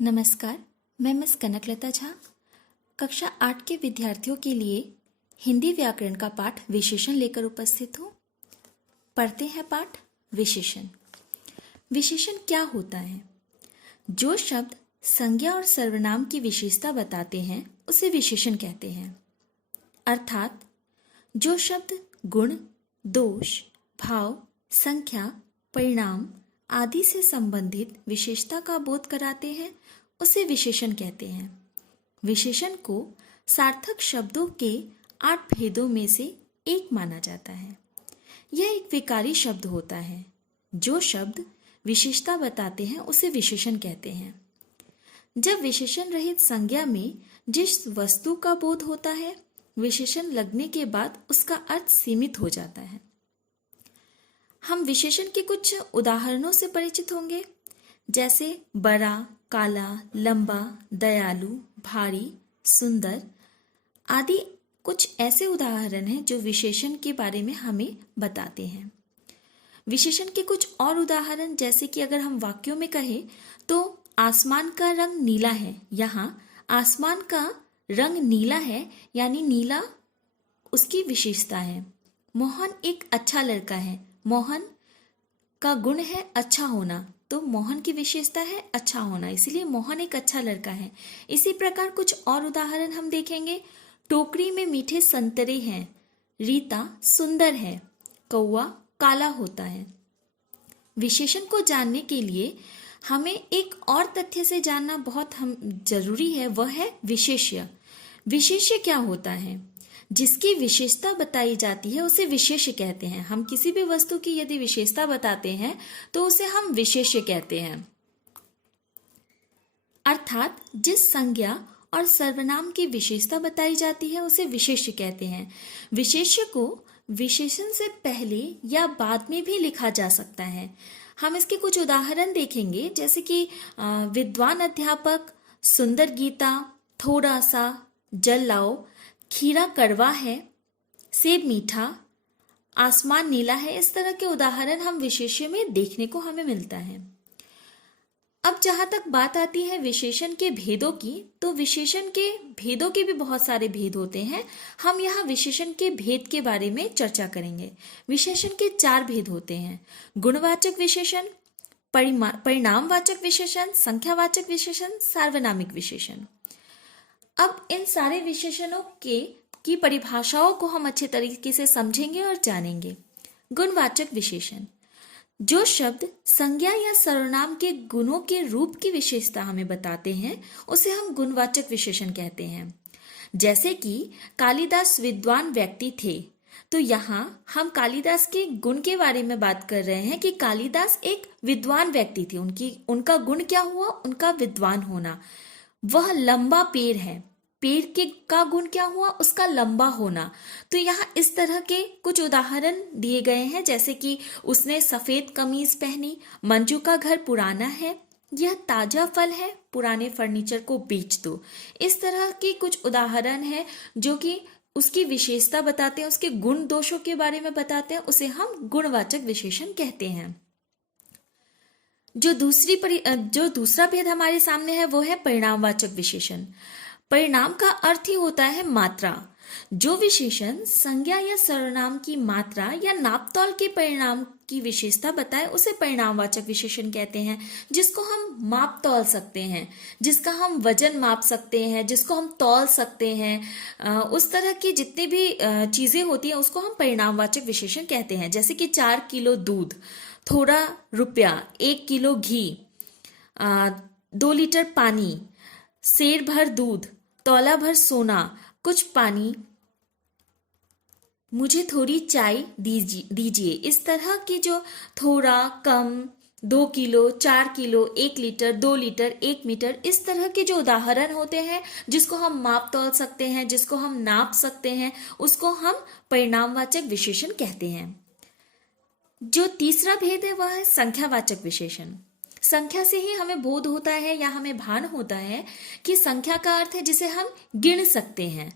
नमस्कार, मैं मिस कनकलता झा कक्षा 8 के विद्यार्थियों के लिए हिंदी व्याकरण का पाठ विशेषण लेकर उपस्थित हूँ। पढ़ते हैं पाठ विशेषण। विशेषण क्या होता है? जो शब्द संज्ञा और सर्वनाम की विशेषता बताते हैं उसे विशेषण कहते हैं। अर्थात जो शब्द गुण, दोष, भाव, संख्या, परिणाम आदि से संबंधित विशेषता का बोध कराते हैं उसे विशेषण कहते हैं। विशेषण को सार्थक शब्दों के 8 भेदों में से एक माना जाता है। यह एक विकारी शब्द होता है। जो शब्द विशेषता बताते हैं उसे विशेषण कहते हैं। जब विशेषण रहित संज्ञा में जिस वस्तु का बोध होता है, विशेषण लगने के बाद उसका अर्थ सीमित हो जाता है। हम विशेषण के कुछ उदाहरणों से परिचित होंगे, जैसे बड़ा, काला, लंबा, दयालु, भारी, सुंदर आदि। कुछ ऐसे उदाहरण हैं जो विशेषण के बारे में हमें बताते हैं। विशेषण के कुछ और उदाहरण, जैसे कि अगर हम वाक्यों में कहें तो आसमान का रंग नीला है। यहाँ आसमान का रंग नीला है यानी नीला उसकी विशेषता है। मोहन एक अच्छा लड़का है। मोहन का गुण है अच्छा होना, तो मोहन की विशेषता है अच्छा होना, इसीलिए मोहन एक अच्छा लड़का है। इसी प्रकार कुछ और उदाहरण हम देखेंगे। टोकरी में मीठे संतरे हैं। रीता सुंदर है। कौवा काला होता है। विशेषण को जानने के लिए हमें एक और तथ्य से जानना बहुत जरूरी है, वह है विशेष्य। विशेष्य क्या होता है? जिसकी विशेषता बताई जाती है उसे विशेष्य कहते हैं। हम किसी भी वस्तु की यदि विशेषता बताते हैं तो उसे हम विशेष्य कहते हैं। अर्थात जिस संज्ञा और सर्वनाम की विशेषता बताई जाती है उसे विशेष्य कहते हैं। विशेष्य को विशेषण से पहले या बाद में भी लिखा जा सकता है। हम इसके कुछ उदाहरण देखेंगे, जैसे कि विद्वान अध्यापक, सुंदर गीता, थोड़ा सा, जल लाओ, खीरा कड़वा है, सेब मीठा, आसमान नीला है। इस तरह के उदाहरण हम विशेष्य में देखने को हमें मिलता है। अब जहां तक बात आती है विशेषण के भेदों की, तो विशेषण के भेदों के भी बहुत सारे भेद होते हैं। हम यहाँ विशेषण के भेद के बारे में चर्चा करेंगे। विशेषण के 4 भेद होते हैं: गुणवाचक विशेषण, परिणामवाचक विशेषण, संख्यावाचक विशेषण, सार्वनामिक विशेषण। अब इन सारे विशेषणों की परिभाषाओं को हम अच्छे तरीके से समझेंगे और जानेंगे। गुणवाचक विशेषण, जो शब्द संज्ञा या सर्वनाम के गुणों के रूप की विशेषता हमें बताते हैं उसे हम गुणवाचक विशेषण कहते हैं। जैसे कि कालिदास विद्वान व्यक्ति थे, तो यहाँ हम कालिदास के गुण के बारे में बात कर रहे हैं कि कालिदास एक विद्वान व्यक्ति थे। उनका गुण क्या हुआ? उनका विद्वान होना। वह लंबा पेड़ है। पेड़ के का गुण क्या हुआ? उसका लंबा होना। तो यहाँ इस तरह के कुछ उदाहरण दिए गए हैं, जैसे कि उसने सफेद कमीज पहनी, मंजू का घर पुराना है, यह ताजा फल है, पुराने फर्नीचर को बेच दो। इस तरह के कुछ उदाहरण हैं जो कि उसकी विशेषता बताते हैं, उसके गुण दोषों के बारे में बताते हैं, उसे हम गुणवाचक विशेषण कहते हैं। जो दूसरा भेद हमारे सामने है वो है परिणामवाचक विशेषण। परिणाम का अर्थ ही होता है मात्रा। जो विशेषण संज्ञा या सर्वनाम की मात्रा या नापतोल के परिणाम की विशेषता बताए उसे परिणामवाचक विशेषण कहते हैं। जिसको हम माप तौल सकते हैं, जिसका हम वजन माप सकते हैं, जिसको हम तौल सकते हैं, उस तरह की जितनी भी चीजें होती हैं उसको हम परिणामवाचक विशेषण कहते हैं। जैसे कि 4 किलो दूध, थोड़ा रुपया, 1 किलो घी, 2 लीटर पानी, सेर भर दूध, तौला भर सोना, कुछ पानी, मुझे थोड़ी चाय दीजिए। इस तरह की जो थोड़ा, कम, 2 kilo, 4 kilo, 1 litre, 2 litre, 1 metre, इस तरह के जो उदाहरण होते हैं जिसको हम माप तौल सकते हैं, जिसको हम नाप सकते हैं, उसको हम परिणामवाचक विशेषण कहते हैं। जो तीसरा भेद है वह है संख्यावाचक विशेषण। संख्या से ही हमें बोध होता है या हमें भान होता है कि संख्या का अर्थ है जिसे हम गिन सकते हैं,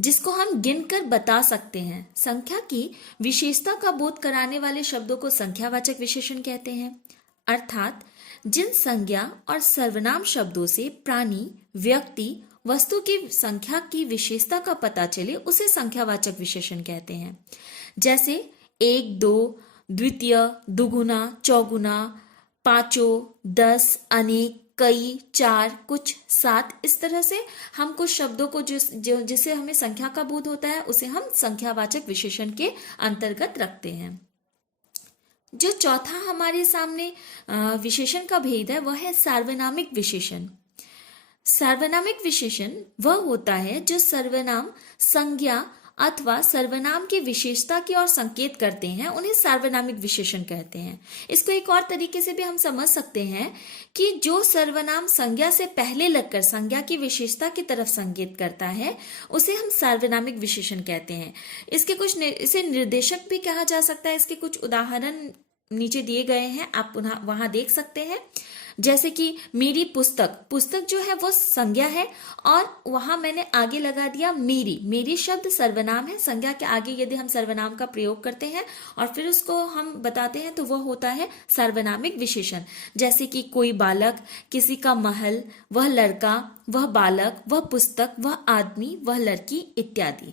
जिसको हम गिनकर बता सकते हैं। संख्या की विशेषता का बोध कराने वाले शब्दों को संख्यावाचक विशेषण कहते हैं। अर्थात जिन संज्ञा और सर्वनाम शब्दों से प्राणी, व्यक्ति, वस्तु की संख्या की विशेषता का पता चले उसे संख्यावाचक विशेषण कहते हैं। जैसे एक, दो, द्वितीय, दुगुना, चौगुना, पांचों, 10, अनेक, कई, चार, कुछ, 7। इस तरह से हम कुछ शब्दों को जिसे हमें संख्या का बोध होता है उसे हम संख्यावाचक विशेषण के अंतर्गत रखते हैं। जो चौथा हमारे सामने विशेषण का भेद है वह है सार्वनामिक विशेषण। सार्वनामिक विशेषण वह होता है जो सर्वनाम, संज्ञा अथवा सर्वनाम की विशेषता की ओर संकेत करते हैं, उन्हें सार्वनामिक विशेषण कहते हैं। इसको एक और तरीके से भी हम समझ सकते हैं कि जो सर्वनाम संज्ञा से पहले लगकर संज्ञा की विशेषता की तरफ संकेत करता है उसे हम सार्वनामिक विशेषण कहते हैं। इसे निर्देशक भी कहा जा सकता है। इसके कुछ उदाहरण नीचे दिए गए हैं, आप पुनः वहां देख सकते हैं। जैसे कि मेरी पुस्तक, पुस्तक जो है वो संज्ञा है और वहां मैंने आगे लगा दिया मेरी। मेरी शब्द सर्वनाम है, संज्ञा के आगे यदि हम सर्वनाम का प्रयोग करते हैं और फिर उसको हम बताते हैं तो वह होता है सार्वनामिक विशेषण। जैसे कि कोई बालक, किसी का महल, वह लड़का, वह बालक, वह पुस्तक, वह आदमी, वह लड़की इत्यादि।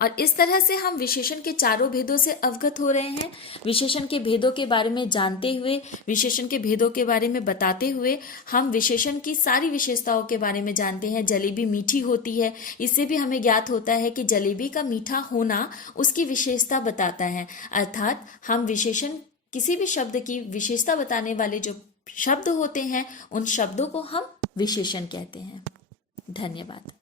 और इस तरह से हम विशेषण के चारों भेदों से अवगत हो रहे हैं। विशेषण के भेदों के बारे में जानते हुए, विशेषण के भेदों के बारे में बताते हुए हम विशेषण की सारी विशेषताओं के बारे में जानते हैं। जलेबी मीठी होती है, इससे भी हमें ज्ञात होता है कि जलेबी का मीठा होना उसकी विशेषता बताता है। अर्थात हम विशेषण, किसी भी शब्द की विशेषता बताने वाले जो शब्द होते हैं उन शब्दों को हम विशेषण कहते हैं। धन्यवाद।